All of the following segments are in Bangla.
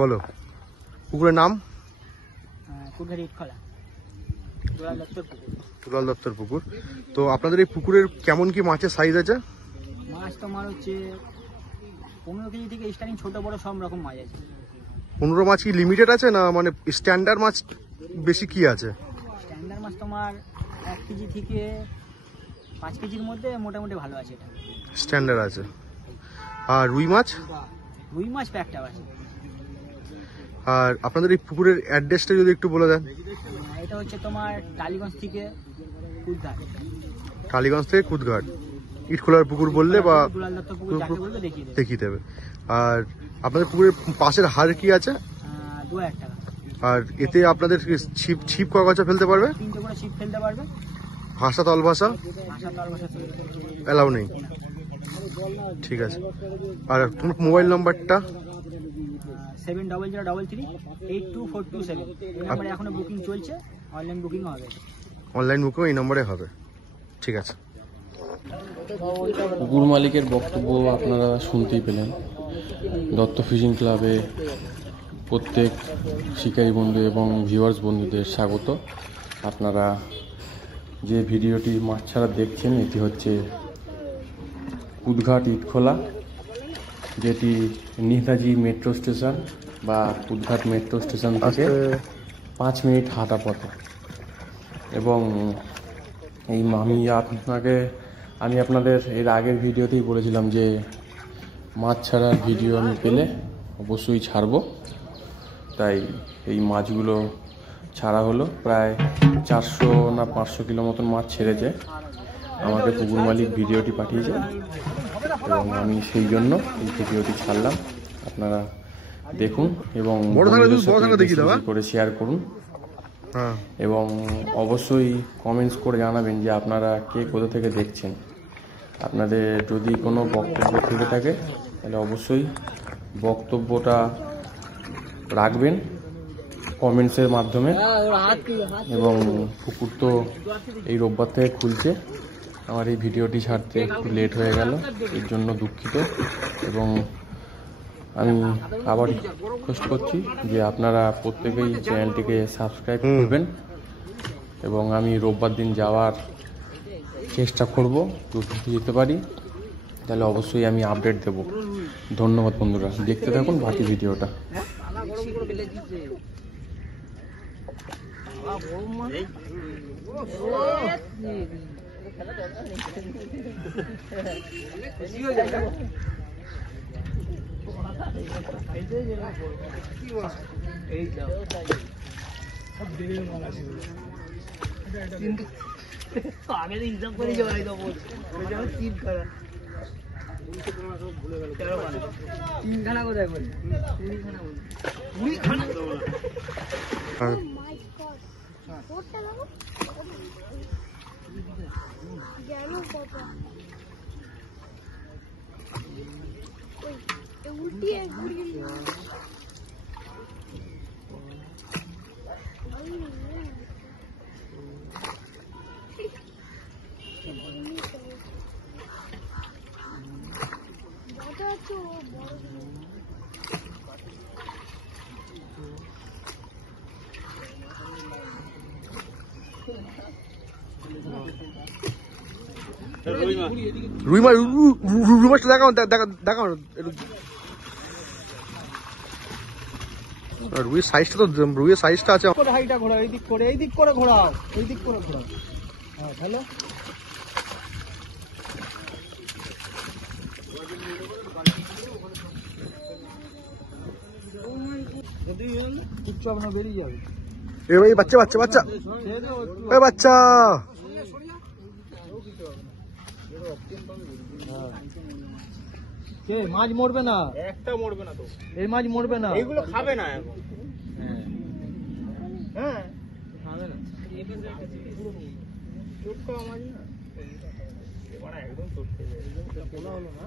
বলো পুকুরের নাম? দুলাল দত্তর পুকুর। তো আপনাদের এই পুকুরের কেমন কি মাছের সাইজ আছে? মাছ তোমার হচ্ছে 15 কেজি থেকে স্টার্টিং, ছোট বড় সব রকম মাছ আছে। 15 মাছ কি লিমিটেড আছে না মানে স্ট্যান্ডার্ড মাছ বেশি কি আছে? স্ট্যান্ডার্ড মাছ তোমার 1 কেজি থেকে 5 কেজির মধ্যে মোটামুটি ভালো আছে, এটা স্ট্যান্ডার্ড আছে। আর রুই মাছ? রুই মাছ প্যাকটা আছে। আর আপনাদের এই পুকুরের অ্যাড্রেসটা যদি একটু বলে দেন। এটা হচ্ছে তোমার টালিগঞ্জ থেকে কুদঘাট। টালিগঞ্জ থেকে কুদঘাট, ইটখোলার পুকুর বললে বা দুলাল দত্ত পুকুর যাকে বলবে দেখিয়ে দেবে। আর আপনাদের পুকুরের পাশের হার কি আছে? 2000 টাকা। আর এতে আপনাদের ছিপ কয়গছা ফেলতে পারবে? 3টে করে ছিপ ফেলতে পারবে। ভাষা তল ভাষা এলাও নেই? ঠিক আছে। আর তোমার মোবাইল নাম্বারটা? 7003382427। এই নাম্বারে এখনো বুকিং চলছে, অনলাইন বুকিং হবে। অনলাইন বুকিং এই নম্বরে হবে। ঠিক আছে। পুকুর মালিকের বক্তব্য আপনারা শুনতেই পেলেন। দত্ত ফিশিং ক্লাবে প্রত্যেক শিকারী বন্ধু এবং ভিউয়ার্স বন্ধুদের স্বাগত। আপনারা যে ভিডিওটি মাছ ছাড়া দেখছেন এটি হচ্ছে কুদঘাট ইটখোলা, যেটি নেতাজি মেট্রো স্টেশন বা কুদঘাট মেট্রো স্টেশন থেকে 5 মিনিট হাঁটা পথে। এবং এই আমি আপনাদের এর আগের ভিডিওতেই বলেছিলাম যে মাছ ছাড়ার ভিডিও আমি পেলে অবশ্যই ছাড়বো। তাই এই মাছগুলো ছাড়া হলো। প্রায় 400 না 500 কিলো মতন মাছ ছেড়েছে। আমাকে পুকুর মালিক ভিডিওটি পাঠিয়েছে এবং আমি সেই জন্য এই ভিডিওটি ছাড়লাম। আপনারা দেখুন এবং করে শেয়ার করুন এবং অবশ্যই কমেন্টস করে জানাবেন যে আপনারা কে কোথা থেকে দেখছেন। আপনাদের যদি কোনো বক্তব্য থেকে থাকে তাহলে অবশ্যই বক্তব্যটা রাখবেন কমেন্টসের মাধ্যমে। এবং পুকুর তো এই রোববার থেকে খুলছে। আমার এই ভিডিওটি ছাড়তে একটু লেট হয়ে গেল, এর জন্য দুঃখিত। এবং আমি আবার রিকোয়েস্ট করছি যে আপনারা প্রত্যেকেই চ্যানেলটিকে সাবস্ক্রাইব করবেন এবং আমি রোববার দিন যাওয়ার চেষ্টা করব। যদি যেতে পারি তাহলে অবশ্যই আমি আপডেট দেব। ধন্যবাদ বন্ধুরা, দেখতে থাকুন বাকি ভিডিওটা। আগে হিসাব করে জড়াই দেবো, তিনখানা কোথায় বলি? রুই মাছটা দেখাও দেখাও। রুইয়ের সাইজটা তো রুইয়ের সাইজটা আছে। হাইটা ঘোরাও, এই দিক করে, এই দিক করে ঘোরাও, এই দিক করে ঘোরাও। হ্যাঁ হ্যালো, চুপচাপ না বেরিয়ে যাবে। এই বাচ্চা বাচ্চা বাচ্চা এই বাচ্চা কে মাছ মরবে না, একটা মরবে না তো, এই মাছ মরবে না, এইগুলো খাবে না এখন। হ্যাঁ খাবে না, ছোট্ট মাছ না, এবারে একদম ছোট্ট পোলা হলো না,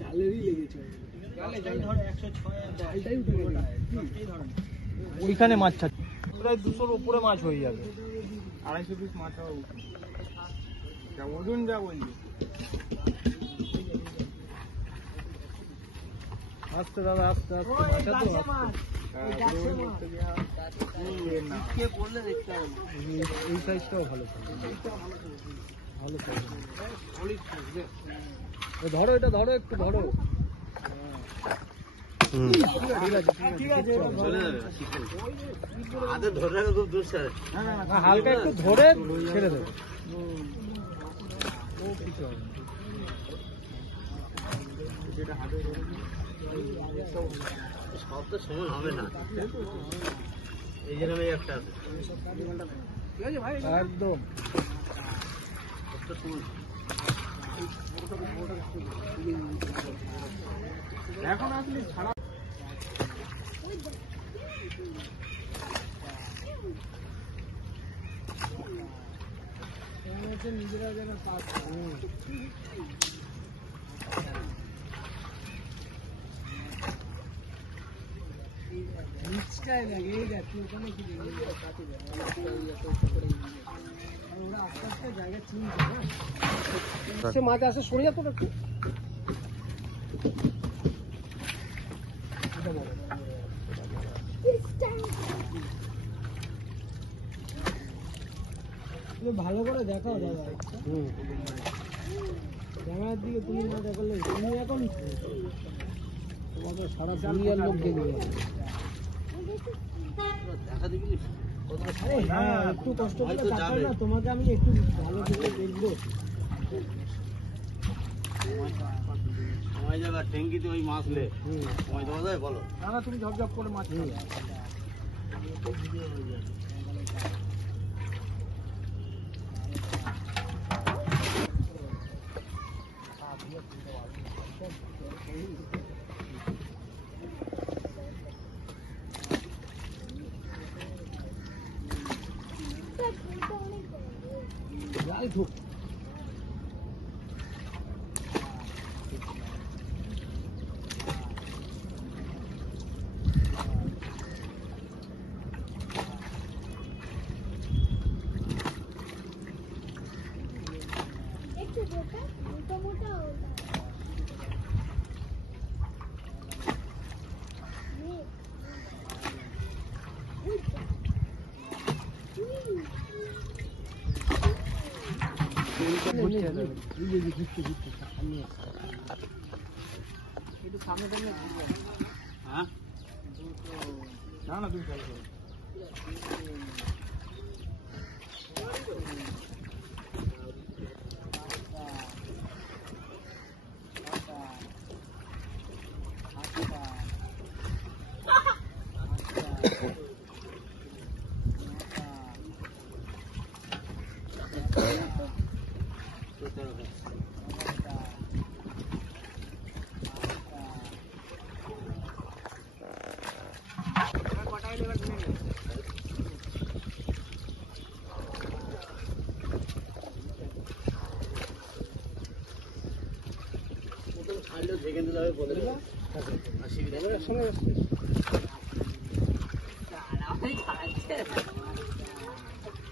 জালেরই লেগেছে। ওইখানে মাছ ছাড়ছে প্রায় 200-র উপরে মাছ হয়ে যাবে, 250 পিস মাছ হবে ওজন যা বলছি। আস্তে দাদা আস্তে ও এই গাছে মাছ, এই গাছে মাছ। কে বললে দেখতে হবে না। এই সাইজটাও ভালো ভালো ধরো এটা ধরো একটু ধরো ঠিক আছে চলে যাবে হাতে ধরে রাখা খুব দূর স্যার। না হালকা একটু ধরে ছেড়ে দেবো ও কিছু হবে না। সব তো সমান হবে না, এই জন্য আমি একটা আছে একদম সবটা সমান। এখন আসলে ছাড়া নিজেরা যেন পাস নিচটাই লাগে এই দেখ ওখানে কি ওরা আস্তে আস্তে জায়গা চিনছে না সে মাঝে আসে সরে যাতো একটু ভালো করে দেখাও দাদা ক্যামেরার দিকে তুমি না দেখালে তুমি এখন তোমাদের সারা দুনিয়ার লোক দেখবে দেখা দেখি আরে হ্যাঁ একটু কষ্ট করে তাকাও না তোমাকে আমি একটু ভালো করে দেখবো সময় জায়গা ট্যাঙ্কিতে ওই মাছ লে সময় দেওয়া যায় বলো? না না তুমি ঝপঝপ করে মাছ मोटा मोटा होता একটু সামনে টামনে হ্যাঁ না না তুমি চালু করো ছাড়লেও যেখান থেকে যাবে বলে দেবো অসুবিধা নেই।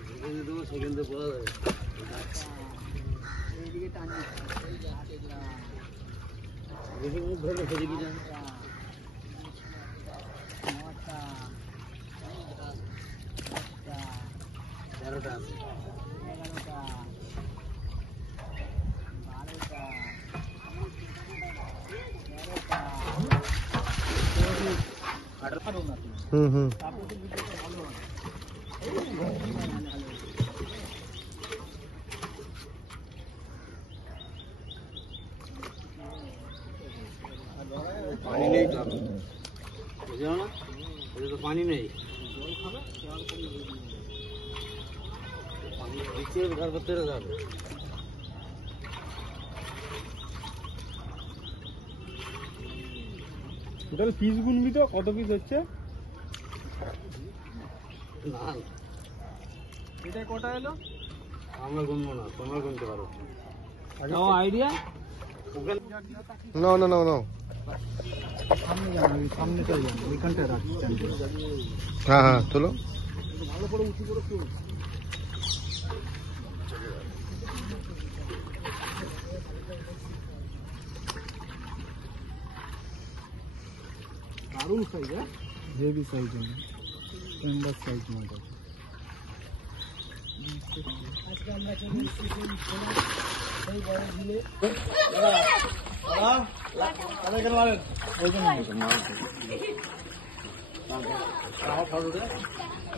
যেখানে দেবো সেখান থেকে বলা যাবে। এইদিকে টান দেখি মুখ ধরলে সেদিকে যান। তেরোটা আছে। হুম পানি নেই তো বুঝলো না, ওদের তো পানি নেই। পানি দিচ্ছে ঘর করতে যাবে। টোটাল পিস গুনবি তো কত পিস হচ্ছে? না এটা কটা এলো আমরা গুনবো না, তোমরা গুনতে পারো। আইডিয়া না না না না সামনে যাবো সামনে চলে যাবো ওইখানটায় রাখছি হ্যাঁ হ্যাঁ চলো ভালো করে উঁচু করে তুল হেভি সাইজ স্ট্যান্ডার্ড সাইজ মাছ আছে। আজকে আমরা চলে এসেছি সেই বড় ঝিলে।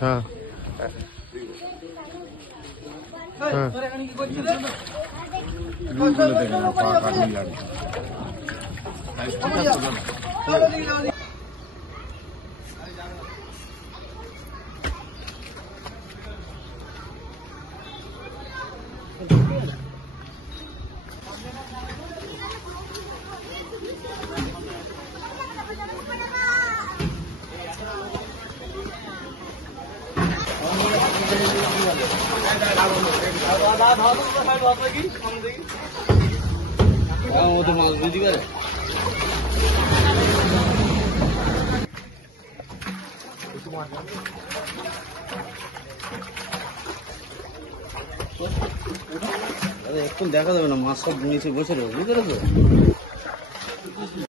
হ্যাঁ হ্যাঁ মাছ বুঝি গেলে এখন দেখা যাবে না, মাছ সব নিচে বসে রয়েছে, বুঝতে পেরেছো?